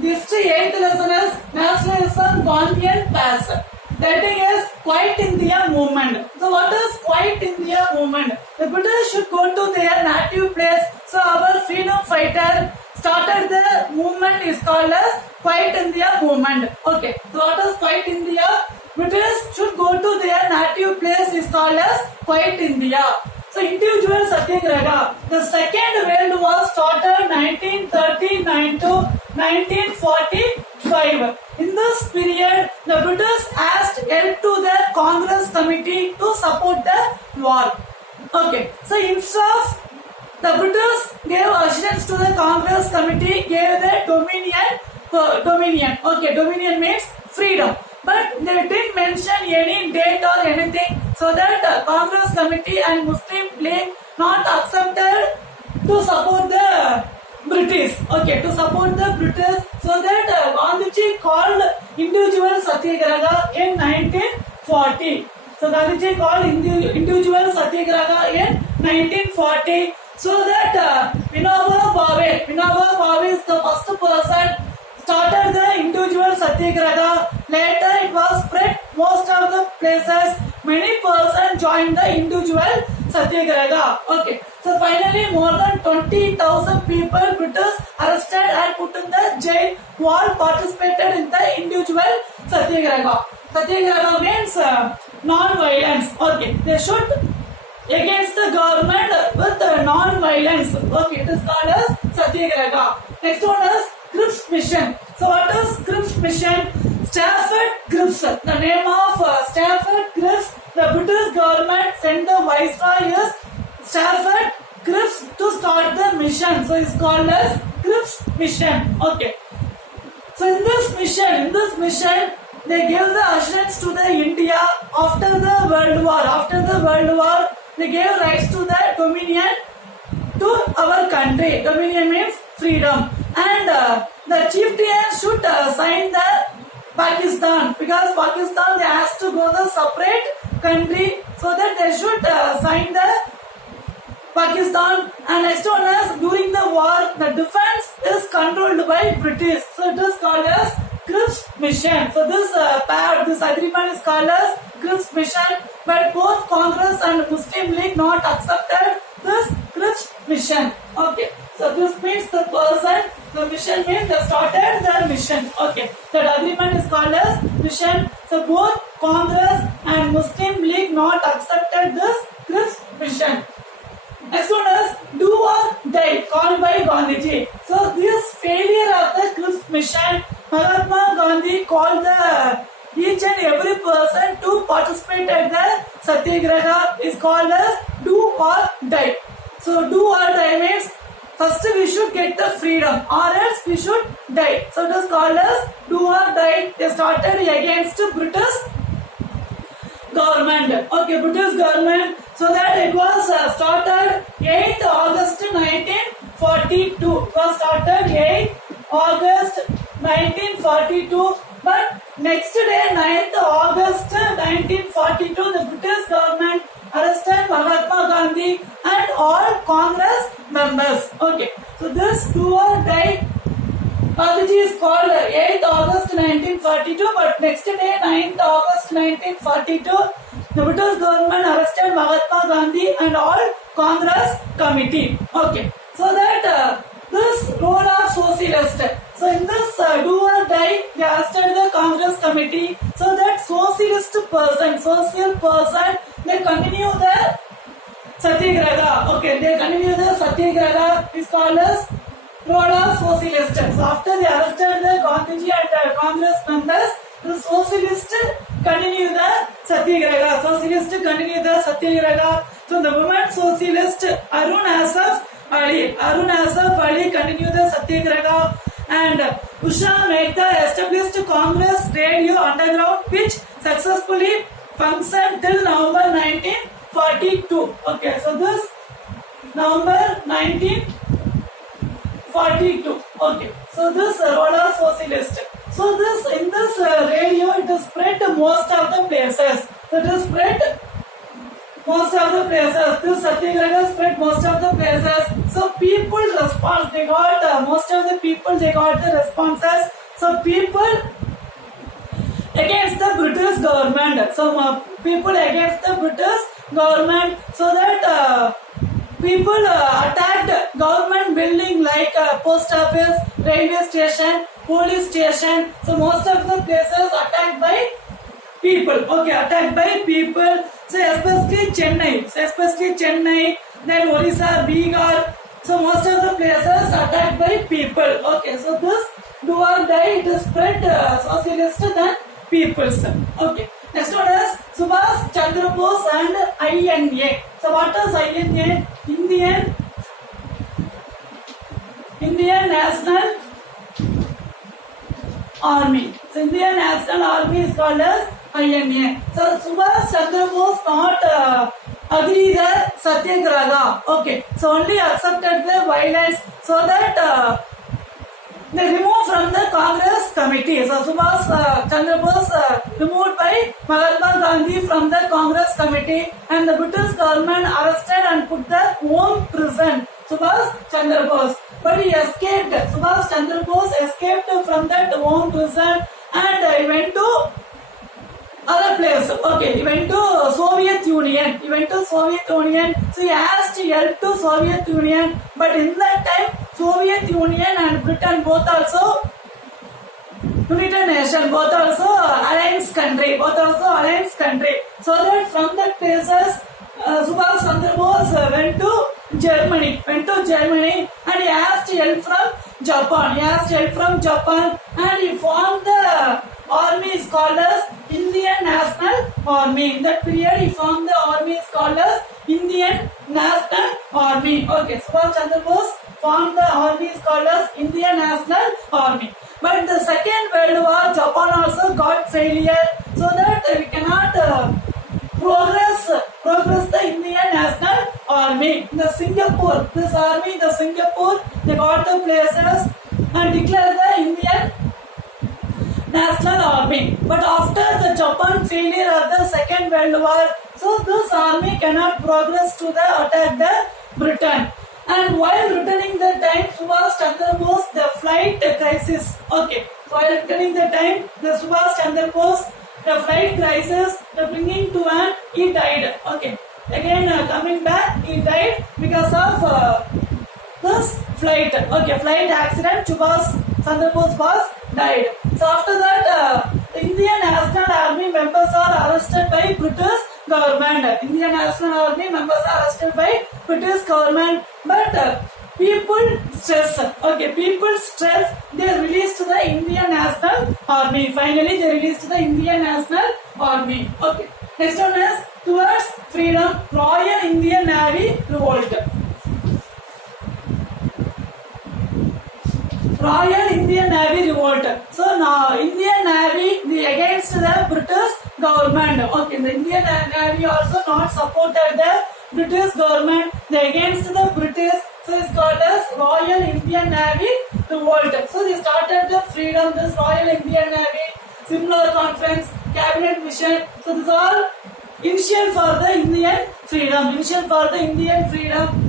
This 8th lesson is nationalism, Gandhian past. That is Quiet India movement. So what is Quiet India movement? The British should go to their native place. So our freedom fighter started the movement is called as Quiet India movement. Okay. So what is Quiet India? British should go to their native place is called as Quiet India. So individual satyagraha. The Second World War started 1939 to 1945. In this period, the British asked help to the Congress Committee to support the war. Okay. So instead of the British gave assurance to the Congress Committee, gave the dominion. Okay, dominion means freedom. But they didn't mention any date or anything, so that Congress Committee and Muslim League not accepted to support the British. Okay, to support the British, so that Gandhiji called individual satyagraha in 1940. So Gandhiji called individual satyagraha in 1940. So that Vinoba Bhave is the first person started the individual satyagraha. Later it was spread most of the places. Many persons joined the individual satyagraha. Okay. So finally more than 20,000 people British arrested and put in the jail who all participated in the individual satyagraha. Satyagraha means non-violence. Okay. They should against the government with non-violence. Okay. It is called as satyagraha. Next one is Cripps Mission. So what is Cripps Mission? Stafford Cripps. The name of Stafford Cripps. The British government sent the viceroy is Stafford Cripps to start the mission. So it's called as Cripps Mission. Okay. So in this mission, they gave the assurance to the India after the World War. After the World War, they gave rights to the dominion to our country. Dominion means freedom. And the chieftain should sign the Pakistan, because Pakistan they asked to go the separate country, so that they should sign the Pakistan. And next one is during the war the defense is controlled by British, so it is called as Cripps Mission. So this agreement is called as Cripps Mission, but both Congress and Muslim League not accepted this Cripps Mission. Okay. So this means the mission means they started their mission. Okay. That agreement is called as mission. So both Congress and Muslim League not accepted this Cripps Mission. Next one is do or die, called by Gandhiji. So this failure of the Cripps Mission, Mahatma Gandhi called each and every person to participate at the satyagraha is called as do or die. So do or die means first we should get the freedom or else we should die. So it is called as do or die. They started against British government. Okay, British government. So that it was started 8th August 1942. It was started 8th August 1942. But next day 9th August 1942 the British government arrested Mahatma Gandhi and all Congress members. Okay. So this do or die Gandhiji is called 8th August 1942, but next day 9th August 1942 the British government arrested Mahatma Gandhi and all Congress committee. Okay. So that this role of socialist. So in this do or die they arrested the Congress committee, so that social person they continue the satyagraha. Okay, they continue the satyagraha is called as role of socialist. So after they arrested the Gandhiji and Congress members, the socialist continue the satyagraha. So the woman socialist Arun Asaf Ali continue the satyagraha, and Usha Mehta established Congress Radio Underground, which successfully functioned till November 1942. Okay, so this November 1942. Okay, so this role of socialist. So this in this radio it is spread to most of the places. So it is spread most of the places. This Satyagraha spread most of the places. So people response. They got most of the people. They got the responses. So people against the British government. So people against the British government. So that people attacked government building like post office, railway station, police station. So most of the places attacked by people. Okay, attacked by people. So especially Chennai, then Orissa, Bihar. So most of the places attacked by people. Okay, so this do or die, it is spread socialist than peoples. Okay, next one is Subhash Chandra Bose and INA. So what is INA? Indian National Army. So Indian National Army is called as INA. So Subhash Chandra Bose not agree the Satyagraha. Okay, so only accepted the violence so that they removed from the Congress committee. So Subhash Chandra Bose removed by Mahatma Gandhi from the Congress committee, and the British government arrested and put the home prison Subhash Chandra Bose. But he escaped. Subhash Chandra Bose escaped from that home prison and he went to other place. Okay, he went to Soviet Union. So he asked help to Soviet Union, but in that time Soviet Union and Britain both also United Nations, both also alliance country. So that from that places Subhash Chandra Bose went to Germany, and he asked help from Japan. And he formed the army is called as Indian National Army. In that period, he formed the army is called as Indian National Army. Okay, Subhash Chandra Bose formed the army is called as Indian National Army. But in the Second World War, Japan also got failure, so that we cannot progress the Indian National Army. The Singapore, they got the places and declared the Indian National Army. But after the Japan failure of the Second World War, so this army cannot progress to the attack the Britain. And while returning the time, Subhash Chandra Bose, the flight crisis. Okay, while returning the time, the Subhash Chandra Bose, the flight crisis, the bringing to an, he died. Okay, again coming back, he died because of this flight. Okay, flight accident. Subhash Chandra Bose was died. So after that, the Indian National Army members are arrested by British government. Indian National Army members are arrested by British government. But people stress. Okay, people stress. They released the Indian National Army. Finally, they released the Indian National Army. Okay. Next one is towards freedom. Royal Indian Navy revolt. Royal Indian Navy revolt. So now Indian Navy against the British government. Okay, the Indian Navy also not supported the British government. They against the British. So it's called as Royal Indian Navy revolt. So they started the freedom. This Royal Indian Navy, Simla Conference, Cabinet Mission. So this all initial for the Indian freedom.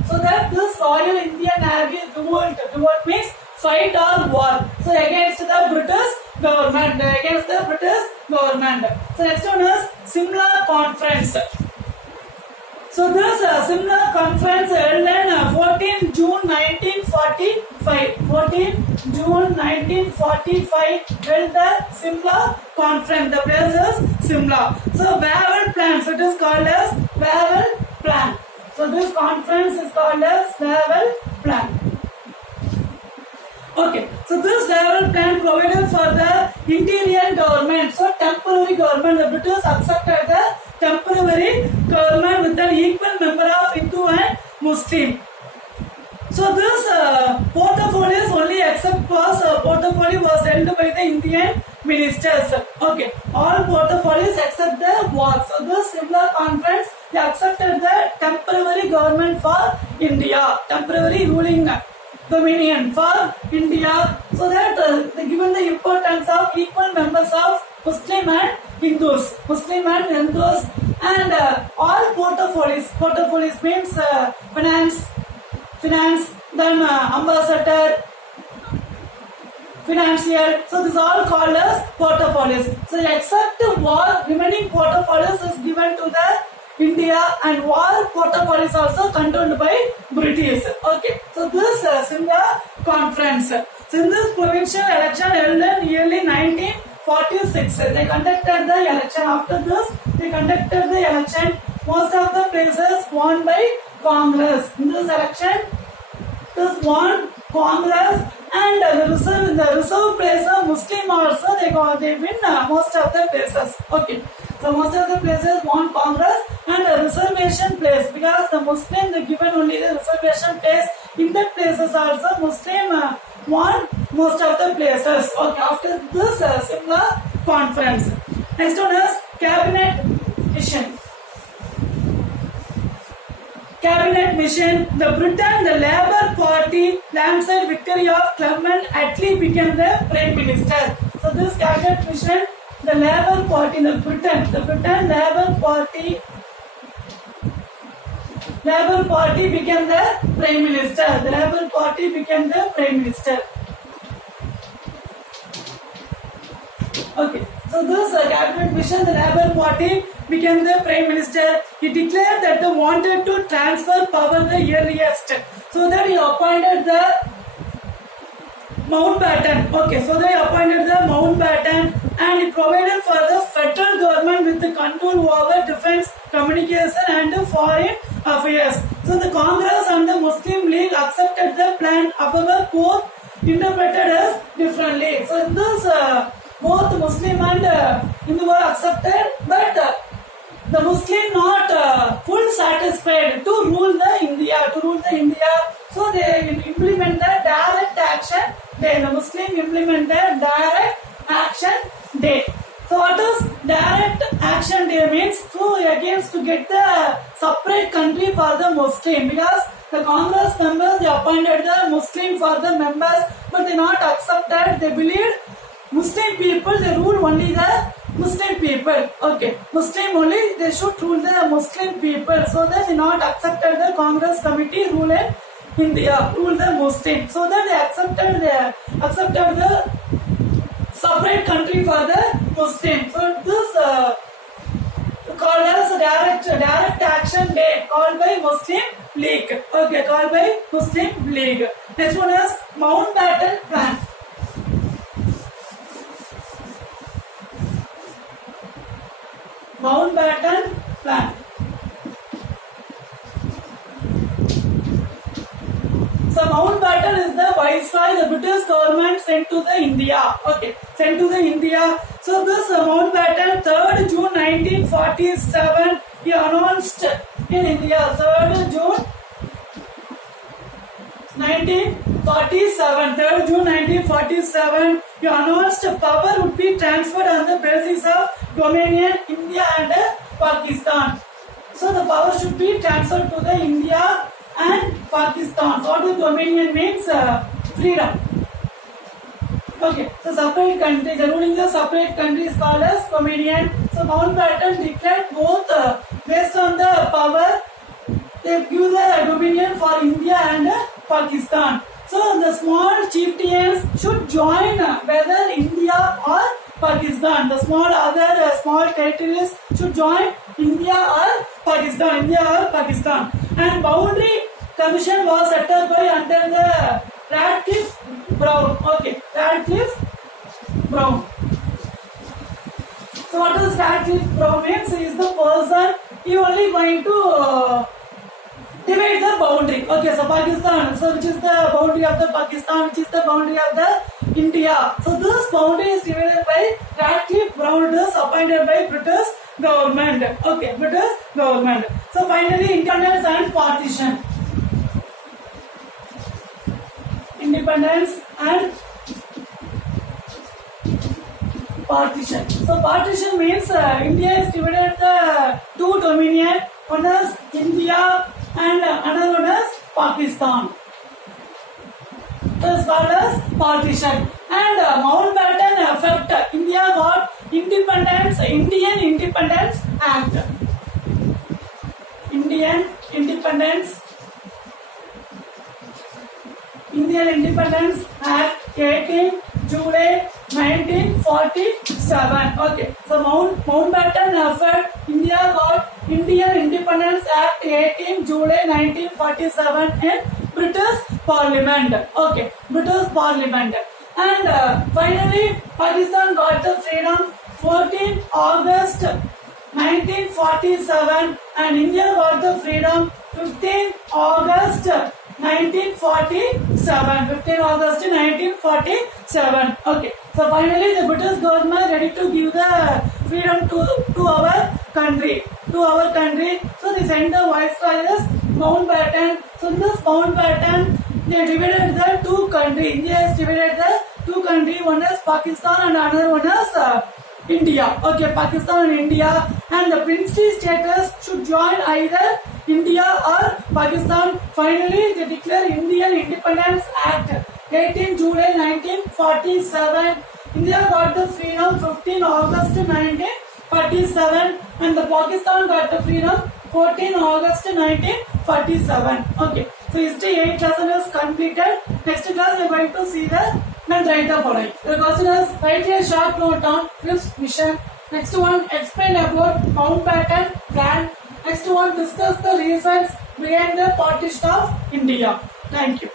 So that this Royal Indian Navy revolt means fight or war. So against the British government. So next one is Simla Conference. So this Simla Conference held on 14 June 1945. 14 June 1945 held the Simla Conference. The place is Simla. So Wavell Plan. So it is called as Wavell Plan. So this conference is called as Wavell Plan. Okay, so this Wavell Plan provided for the interior government. So temporary government, the British accepted the temporary government with an equal number of Hindu and Muslim. So this portfolios only except was portfolio was held by the Indian ministers. Okay, all portfolios except the war. So this Simla Conference, they accepted the temporary government for India, temporary ruling dominion for India, so that they given the importance of equal members of Muslim and Hindus, and all portfolios means finance, then ambassador, financial. So this is all called as portfolios. So except war, remaining portfolios is given to the India, and war portfolios also controlled by British. Okay. So this Simla conference. So in this provincial election held in yearly 1946, they conducted the election. After this, they conducted the election. Most of the places won by Congress. In this election, this won Congress, and the reserve place of Muslim also they win most of the places. Okay, so most of the places won Congress, and the reservation place, because the Muslim they given only the reservation place. In that places also Muslim won most of the places. Okay, after this Simla conference, next one is cabinet mission. Cabinet mission. The Britain, the Labour Party landslide victory of Clement Attlee became the Prime Minister. So this cabinet mission, the Labour Party, the Britain Labour Party became the Prime Minister. The Labour Party became the Prime Minister. Okay. So this cabinet mission, the Labour Party became the Prime Minister. He declared that they wanted to transfer power the earliest. So that he appointed the Mountbatten. Okay, so they appointed the Mountbatten, and he provided for the federal government with the control over defense, communication and foreign affairs. So the Congress and the Muslim League accepted the plan. However, both interpreted as differently. So in this both Muslim and Hindu were accepted, but the Muslim not full satisfied to rule the India. So they implement the direct action day. The Muslim implemented direct action day. So what is direct action day means? So against to get the separate country for the Muslim, because the Congress members they appointed the Muslim for the members, but they not accepted. They believed Muslim people they rule only the Muslim people. Okay, Muslim only they should rule the Muslim people. So that they not accepted the Congress committee rule in India, rule the Muslim. So that they accepted the separate country for the Muslim. So this called as direct action day, called by Muslim League. Okay, called by Muslim League. Next one is Mountbatten Plan. Mountbatten Plan. So Mountbatten is the viceroy the British government sent to the India. Okay, sent to the India. So this Mountbatten, 3rd June 1947, he announced in India. 3rd June 1947. 3rd June 1947, he announced power would be transferred on the basis of dominion India and Pakistan. So the power should be transferred to the India and Pakistan. So what the dominion means? Freedom. Okay, so separate countries, the ruling the separate countries called as dominion. So Mountbatten declared both based on the power, they give the dominion for India and Pakistan. So the small chieftains should join whether India or Pakistan. The small territories should join India or Pakistan. And boundary commission was set up by under the Radcliffe Brown. Okay, Radcliffe Brown. So what does Radcliffe Brown means? He is the person, he only going to divide the boundary. Okay, so Pakistan. So which is the boundary of the Pakistan? Which is the boundary of the India? So this boundary is divided by Radcliffe Brown. It is appointed by British government. Okay, British government. So finally, independence and partition. Independence and partition. So partition means India is divided the two dominion. One is India and another one is Pakistan. So it's called as partition. And Mountbatten effect, India got independence Indian Independence Act. Indian Independence Act 18 July 1947. Okay, so Mountbatten effort, India got Indian Independence Act 18 July 1947 in British Parliament. Okay, British Parliament. And finally, Pakistan got the freedom 14 August 1947 and India got the freedom 15 August 1947. 15 August 1947. Okay. So finally the British government ready to give the freedom to our country. So they sent the viceroys Mountbatten. So in this Mountbatten they divided the two countries. India is divided the two countries. One is Pakistan and another one is India. Okay, Pakistan and India, and the princely status should join either India or Pakistan. Finally, they declare Indian Independence Act 18 July 1947. India got the freedom 15 August 1947 and the Pakistan got the freedom 14 August 1947. Okay, so history 8 lesson is completed. Next class we are going to see the and write the following. The question is write a short note on Cripps mission. Next one, explain about Mountbatten plan. Next one, discuss the reasons behind the partition of India. Thank you.